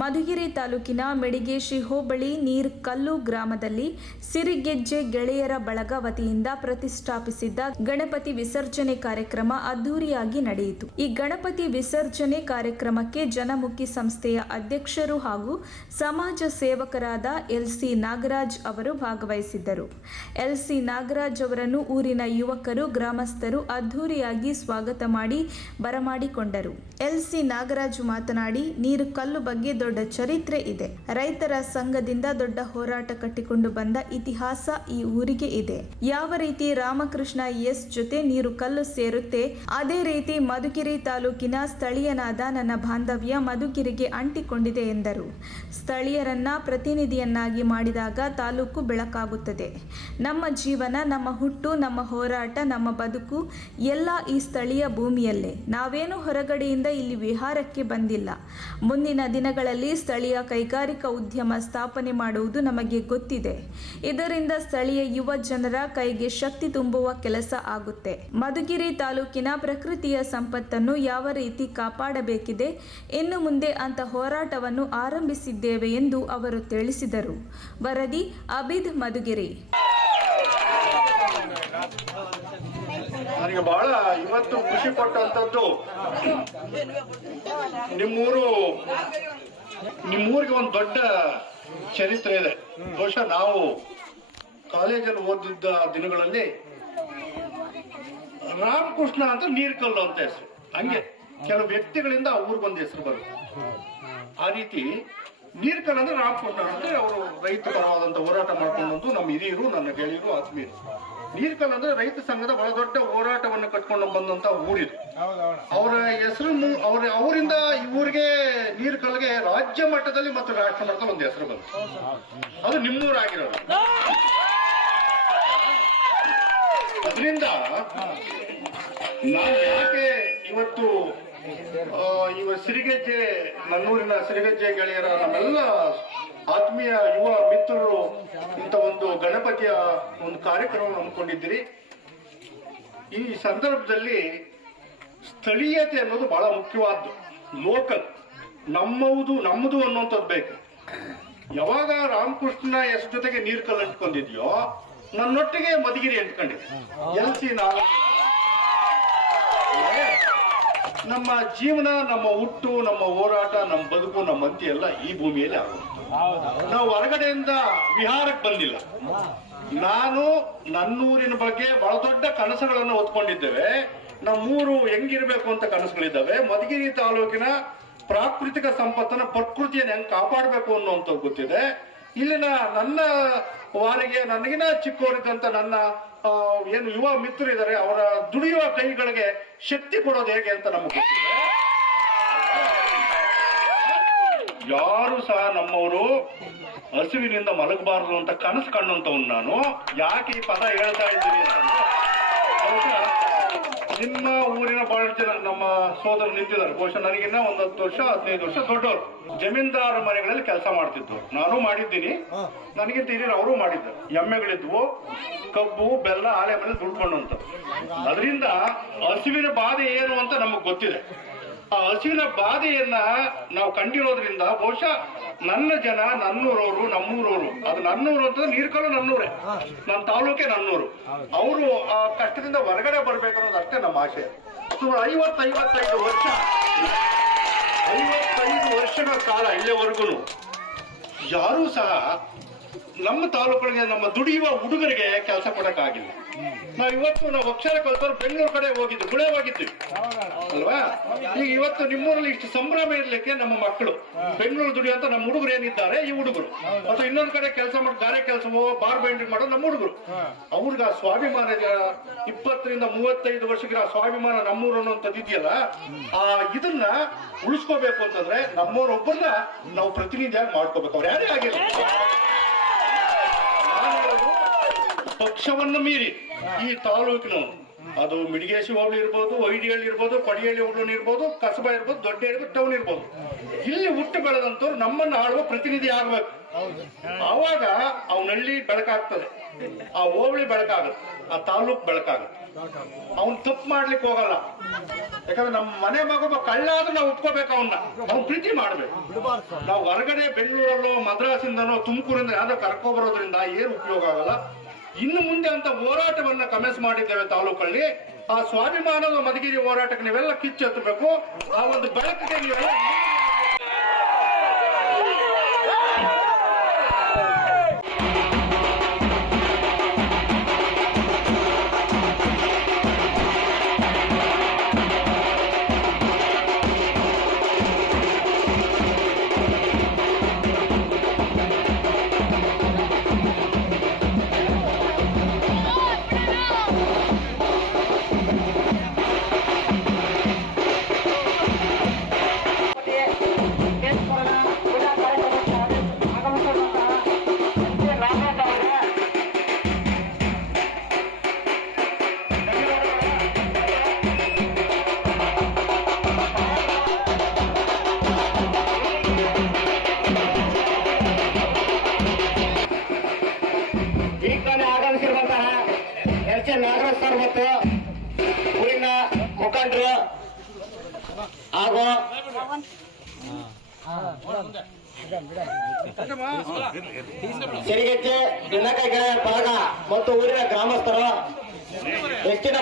ಮಧುಗಿರಿ ತಾಲೂಕಿನ ಮೆಡಿಗೇಶಿ ಹೋಬಳಿ ನೀರ್ಕಲ್ಲು ಗ್ರಾಮದಲ್ಲಿ ಸಿರಿಗೆಜ್ಜೆ ಗೆಳೆಯರ ಬಳಗ ವತಿಯಿಂದ ಪ್ರತಿಷ್ಠಾಪಿಸಿದ್ದ ಗಣಪತಿ ವಿಸರ್ಜನೆ ಕಾರ್ಯಕ್ರಮ ಅದ್ದೂರಿಯಾಗಿ ನಡೆಯಿತು. ಈ ಗಣಪತಿ ವಿಸರ್ಜನೆ ಕಾರ್ಯಕ್ರಮಕ್ಕೆ ಜನಮುಖಿ ಸಂಸ್ಥೆಯ ಅಧ್ಯಕ್ಷರು ಹಾಗೂ ಸಮಾಜ ಸೇವಕರಾದ ಎಲ್.ಸಿ. ನಾಗರಾಜ್ ಅವರು ಭಾಗವಹಿಸಿದ್ದರು. ಎಲ್.ಸಿ. ನಾಗರಾಜ್ ಅವರನ್ನು ಊರಿನ ಯುವಕರು, ಗ್ರಾಮಸ್ಥರು ಅದ್ದೂರಿಯಾಗಿ ಸ್ವಾಗತ ಮಾಡಿ ಬರಮಾಡಿಕೊಂಡರು. ಎಲ್.ಸಿ. ನಾಗರಾಜ್ ಮಾತನಾಡಿ, ನೀರುಕಲ್ಲು ಬಗ್ಗೆ ದೊಡ್ಡ ಚರಿತ್ರೆ ಇದೆ. ರೈತರ ಸಂಘದಿಂದ ದೊಡ್ಡ ಹೋರಾಟ ಕಟ್ಟಿಕೊಂಡು ಬಂದ ಇತಿಹಾಸ ಈ ಊರಿಗೆ ಇದೆ. ಯಾವ ರೀತಿ ರಾಮಕೃಷ್ಣ ಎಸ್ ಜೊತೆ ನೀರುಕಲ್ಲು ಸೇರುತ್ತೆ, ಅದೇ ರೀತಿ ಮಧುಗಿರಿ ತಾಲೂಕಿನ ಸ್ಥಳೀಯನಾದ ನನ್ನ ಬಾಂಧವ್ಯ ಮಧುಗಿರಿಗೆ ಅಂಟಿಕೊಂಡಿದೆ ಎಂದರು. ಸ್ಥಳೀಯರನ್ನ ಪ್ರತಿನಿಧಿಯನ್ನಾಗಿ ಮಾಡಿದಾಗ ತಾಲೂಕು ಬೆಳಕಾಗುತ್ತದೆ. ನಮ್ಮ ಜೀವನ, ನಮ್ಮ ಹುಟ್ಟು, ನಮ್ಮ ಹೋರಾಟ, ನಮ್ಮ ಬದುಕು ಎಲ್ಲ ಈ ಸ್ಥಳೀಯ ಭೂಮಿಯಲ್ಲೇ. ನಾವೇನು ಹೊರಗಡೆಯಿಂದ ಇಲ್ಲಿ ವಿಹಾರಕ್ಕೆ ಬಂದಿಲ್ಲ. ಮುಂದಿನ ದಿನಗಳಲ್ಲಿ ಸ್ಥಳೀಯ ಕೈಗಾರಿಕಾ ಉದ್ಯಮ ಸ್ಥಾಪನೆ ಮಾಡುವುದು ನಮಗೆ ಗೊತ್ತಿದೆ. ಇದರಿಂದ ಸ್ಥಳೀಯ ಯುವ ಜನರ ಕೈಗೆ ಶಕ್ತಿ ತುಂಬುವ ಕೆಲಸ ಆಗುತ್ತೆ. ಮಧುಗಿರಿ ತಾಲೂಕಿನ ಪ್ರಕೃತಿಯ ಸಂಪತ್ತನ್ನು ಯಾವ ರೀತಿ ಕಾಪಾಡಬೇಕಿದೆ, ಇನ್ನು ಮುಂದೆ ಅಂತ ಹೋರಾಟವನ್ನು ಆರಂಭಿಸಿದ್ದೇವೆ ಎಂದು ಅವರು ತಿಳಿಸಿದರು. ವರದಿ ಅಬಿದ್, ಮಧುಗಿರಿ. ನನಗೆ ಬಹಳ ಇವತ್ತು ಖುಷಿ ಕೊಟ್ಟಂತದ್ದು, ನಿಮ್ಮೂರಿಗೆ ಒಂದು ದೊಡ್ಡ ಚರಿತ್ರೆ ಇದೆ. ಬಹುಶಃ ನಾವು ಕಾಲೇಜಲ್ಲಿ ಓದಿದ್ದ ದಿನಗಳಲ್ಲಿ ರಾಮಕೃಷ್ಣ ಅಂತ ನೀರ್ಕಲ್ಲು ಅಂತ ಹೆಸರು, ಹಂಗೆ ಕೆಲವು ವ್ಯಕ್ತಿಗಳಿಂದ ಆ ಊರಿಗೊಂದು ಹೆಸರು ಬರುತ್ತೆ. ಆ ರೀತಿ ನೀರ್ಕಲ್ ಅಂದ್ರೆ ರಾಮಕೃಷ್ಣ ಅಂದ್ರೆ ಅವರು ರೈತ ಪರವಾದಂತ ಹೋರಾಟ ಮಾಡ್ಕೊಂಡಂತೂ ನಮ್ಮ ಹಿರಿಯರು, ನನ್ನ ಗೆಳೆಯರು, ಆತ್ಮೀಯರು. ನೀರ್ಕಲ್ ಅಂದ್ರೆ ರೈತ ಸಂಘದ ಬಹಳ ದೊಡ್ಡ ಹೋರಾಟವನ್ನು ಕಟ್ಕೊಂಡು ಬಂದಂತ ಊರಿದು. ಅವರ ಹೆಸರು ಅವರಿಂದ ಈ ಊರಿಗೆ ನೀರ್ಕಲ್ಗೆ ರಾಜ್ಯ ಮಟ್ಟದಲ್ಲಿ ಮತ್ತು ರಾಷ್ಟ್ರ ಮಟ್ಟದಲ್ಲಿ ಒಂದು ಹೆಸರು ಬಂತು. ಅದು ನಿಮ್ಮೂರಾಗಿರೋದು. ಅದರಿಂದ ನಾವು ಯಾಕೆ ಇವತ್ತು ಸಿರಿಗೆಜ್ಜೆ, ನನ್ನೂರಿನ ಸಿರಿಗೆಜ್ಜೆ ಗೆಳೆಯರ ನಮ್ಮೆಲ್ಲ ಆತ್ಮೀಯ ಯುವ ಮಿತ್ರರು ಇಂಥ ಒಂದು ಗಣಪತಿಯ ಒಂದು ಕಾರ್ಯಕ್ರಮ ಹಮ್ಮಿಕೊಂಡಿದ್ದೀರಿ. ಈ ಸಂದರ್ಭದಲ್ಲಿ ಸ್ಥಳೀಯತೆ ಅನ್ನೋದು ಬಹಳ ಮುಖ್ಯವಾದ್ದು. ಲೋಕಲ್, ನಮ್ಮದು ಅನ್ನುವಂಥದ್ದು ಬೇಕು. ಯಾವಾಗ ರಾಮಕೃಷ್ಣ ಎಸ್ ಜೊತೆಗೆ ನೀರ್ಕಲ್ ಅಂಟ್ಕೊಂಡಿದ್ಯೋ, ನನ್ನೊಟ್ಟಿಗೆ ಮಧುಗಿರಿ ಅಂಟ್ಕೊಂಡಿದೆ. ಎಲ್.ಸಿ. ನಾಗರಾಜ್ ನಮ್ಮ ಜೀವನ, ನಮ್ಮ ಹುಟ್ಟು, ನಮ್ಮ ಹೋರಾಟ, ನಮ್ಮ ಬದುಕು, ನಮ್ಮ ಅಂತ್ಯ ಎಲ್ಲ ಈ ಭೂಮಿಯಲ್ಲಿ ಆಗುತ್ತೆ. ನಾವು ಹೊರಗಡೆಯಿಂದ ವಿಹಾರಕ್ಕೆ ಬಂದಿಲ್ಲ. ನಾನು ನನ್ನೂರಿನ ಬಗ್ಗೆ ಬಹಳ ದೊಡ್ಡ ಕನಸುಗಳನ್ನು ಹೊತ್ಕೊಂಡಿದ್ದೇವೆ. ನಮ್ಮೂರು ಹೆಂಗಿರ್ಬೇಕು ಅಂತ ಕನಸುಗಳಿದ್ದಾವೆ. ಮಧುಗಿರಿ ತಾಲೂಕಿನ ಪ್ರಾಕೃತಿಕ ಸಂಪತ್ತನ್ನ, ಪ್ರಕೃತಿಯನ್ನು ಹೆಂಗ್ ಕಾಪಾಡಬೇಕು ಅನ್ನುವಂಥದ್ದು ಗೊತ್ತಿದೆ. ಇಲ್ಲಿನ ನನ್ನ ವಾರಿಗೆ ನನಗಿನ ಚಿಕ್ಕವರಿದ್ದಂತ ನನ್ನ ಏನು ಯುವ ಮಿತ್ರರು ಇದ್ದಾರೆ, ಅವರ ದುಡಿಯುವ ಕೈಗಳಿಗೆ ಶಕ್ತಿ ಕೊಡೋದು ಹೇಗೆ ಅಂತ ನಮಗೆ ಗೊತ್ತಿದೆ. ಯಾರು ಸಹ ನಮ್ಮವರು ಹಸುವಿನಿಂದ ಮಲಗಬಾರದು ಅಂತ ಕನಸು ಕಂಡಂತವ್ನು ನಾನು. ಯಾಕೆ ಈ ಪದ ಹೇಳ್ತಾ ಇದ್ದೀನಿ ಅಂತಂದ್ರೆ, ನಿಮ್ಮ ಊರಿನ ಬಹಳ ಜನ ನಮ್ಮ ಸೋದರರು ನಿಂತಿದ್ದಾರೆ. ಬಹುಶಃ ನನಗಿನ್ನ 10 ವರ್ಷ 15 ವರ್ಷ ದೊಡ್ಡವರು. ಜಮೀನ್ದಾರ ಮನೆಗಳಲ್ಲಿ ಕೆಲಸ ಮಾಡ್ತಿದ್ರು. ನಾನು ಮಾಡಿದ್ದೀನಿ, ನನಗಿಂತ ಹಿರಿಯರು ಅವರು ಮಾಡಿದ್ದಾರೆ. ಎಮ್ಮೆಗಳಿದ್ವು, ಕಬ್ಬು, ಬೆಲ್ಲ, ಆಳೆ ಮೇಲೆ ದುಡ್ಕೊಂಡಂತ. ಅದರಿಂದ ಹಸುವಿನ ಬಾಧೆ ಏನು ಅಂತ ನಮಗ್ ಗೊತ್ತಿದೆ. ಆ ಹಸುವಿನ ಬಾಧೆಯನ್ನ ನಾವು ಕಂಡಿರೋದ್ರಿಂದ ಬಹುಶಃ ನನ್ನ ಜನ, ನನ್ನೂರವರು, ನಮ್ಮೂರವರು, ಅದು ನನ್ನೂರು ಅಂತಂದ್ರೆ ನೀರ್ಕಲ್ಲು ನನ್ನೂರೇ, ನನ್ನ ತಾಲೂಕೆ ನನ್ನೂರು. ಅವರು ಆ ಕಷ್ಟದಿಂದ ಹೊರಗಡೆ ಬರ್ಬೇಕು ಅನ್ನೋದು ಅಷ್ಟೇ ನಮ್ಮ ಆಶೆ. ಸುಮಾರು 55 ವರ್ಷಗಳ ಕಾಲ ಇಲ್ಲಿವರೆಗೂ ಯಾರೂ ಸಹ ನಮ್ಮ ತಾಲೂಕುಗಳಿಗೆ, ನಮ್ಮ ದುಡಿಯುವ ಹುಡುಗರಿಗೆ ಕೆಲಸ ಕೊಡಕ್ಕಾಗಿಲ್ಲ. ನಾವು ಅಕ್ಷರ ಕಲ್ತವ್ರು ಬೆಂಗಳೂರು ಕಡೆ ಹೋಗಿದ್ವಿ, ಗುಳೆ ಹೋಗಿದ್ವಿ ಅಲ್ವಾ. ಈಗ ಇವತ್ತು ನಿಮ್ಮೂರಲ್ಲಿ ಇಷ್ಟು ಸಂಭ್ರಮ ಇರ್ಲಿಕ್ಕೆ ನಮ್ಮ ಮಕ್ಕಳು ಬೆಂಗಳೂರು ದುಡಿಯುವಂತ ನಮ್ಮ ಹುಡುಗರು ಏನಿದ್ದಾರೆ, ಈ ಹುಡುಗರು, ಅಥವಾ ಇನ್ನೊಂದ್ ಕಡೆ ಕೆಲಸ ಮಾಡಿ ಗಾರೆ ಕೆಲಸವೋ ಬಾರ್ ಬೈಂಡಿಂಗ್ ಮಾಡೋ ನಮ್ಮ ಹುಡುಗರು, ಅವ್ರಿಗೆ ಆ ಸ್ವಾಭಿಮಾನ 20 ರಿಂದ 35 ವರ್ಷಕ್ಕೆ ಆ ಸ್ವಾಭಿಮಾನ ನಮ್ಮೂರು ಅನ್ನೋಂಥದ್ದು ಇದೆಯಲ್ಲ, ಆ ಇದನ್ನ ಉಳಿಸ್ಕೋಬೇಕು ಅಂತಂದ್ರೆ ನಮ್ಮವ್ರೊಬ್ಬರನ್ನ ನಾವು ಪ್ರತಿನಿಧಿಯಾಗಿ ಮಾಡ್ಕೋಬೇಕು. ಅವ್ರು ಯಾರೇ ಆಗಿಲ್ಲ, ಪಕ್ಷವನ್ನು ಮೀರಿ ಈ ತಾಲೂಕಿನವರು ಅದು ಮಿಡಿಗೇಶಿ ಹೋಬಳಿ ಇರ್ಬೋದು, ಐಡಿಹಳ್ಳಿ ಇರ್ಬೋದು, ಕೊಡಿಹಳ್ಳಿ ಹೋಬಳಿ ಇರ್ಬೋದು, ಕಸಬಾ ಇರ್ಬೋದು, ದೊಡ್ಡ ಇರ್ಬೋದು, ಟೌನ್ ಇರ್ಬೋದು. ಇಲ್ಲಿ ಹುಟ್ಟು ಬೆಳೆದಂತವ್ರು ನಮ್ಮನ್ನು ಆಳುವ ಪ್ರತಿನಿಧಿ ಆಗ್ಬೇಕು. ಆವಾಗ ಅವನಹಳ್ಳಿ ಬೆಳಕಾಗ್ತದೆ, ಆ ಹೋಬಳಿ ಬೆಳಕಾಗುತ್ತೆ, ಆ ತಾಲೂಕ್ ಬೆಳಕಾಗುತ್ತೆ. ಅವ್ನ್ ತಪ್ಪು ಮಾಡ್ಲಿಕ್ಕೆ ಹೋಗಲ್ಲ. ಯಾಕಂದ್ರೆ ನಮ್ಮ ಮನೆ ಮಗ ಕಳ್ಳ ಆದ್ರೂ ನಾವು ಒಪ್ಕೋಬೇಕು, ಅವ್ನ್ ಪ್ರೀತಿ ಮಾಡ್ಬೇಕು. ನಾವು ಹೊರಗಡೆ ಬೆಂಗಳೂರಲ್ಲೋ ಮದ್ರಾಸಿಂದನೋ ತುಮಕೂರಿಂದ ಯಾವ್ದೋ ಕರ್ಕೊಬರೋದ್ರಿಂದ ಏನು ಉಪಯೋಗ ಆಗಲ್ಲ. ಇನ್ನು ಮುಂದೆ ಅಂತ ಹೋರಾಟವನ್ನ ಕಮೆನ್ಸ್ ಮಾಡಿದ್ದೇವೆ ತಾಲೂಕಲ್ಲಿ. ಆ ಸ್ವಾಭಿಮಾನದ ಮಧುಗಿರಿ ಹೋರಾಟಕ್ಕೆ ನೀವೆಲ್ಲ ಕಿಚ್ಚೆತ್ತಬೇಕು. ಆ ಒಂದು ಬೆಳಕಿಗೆ ನೀವೆಲ್ಲ ಆಗಮಿಸಿರುವಂತಹ ನಾಗರಾಜ್ ಸರ್ ಮತ್ತು ಊರಿನ ಮುಖಂಡರು ಹಾಗೂ ಸಿರಿಗೆಜ್ಜೆ ಗೆಳೆಯರ ಬಳಗ ಮತ್ತು ಊರಿನ ಗ್ರಾಮಸ್ಥರು ಹೆಚ್ಚಿನ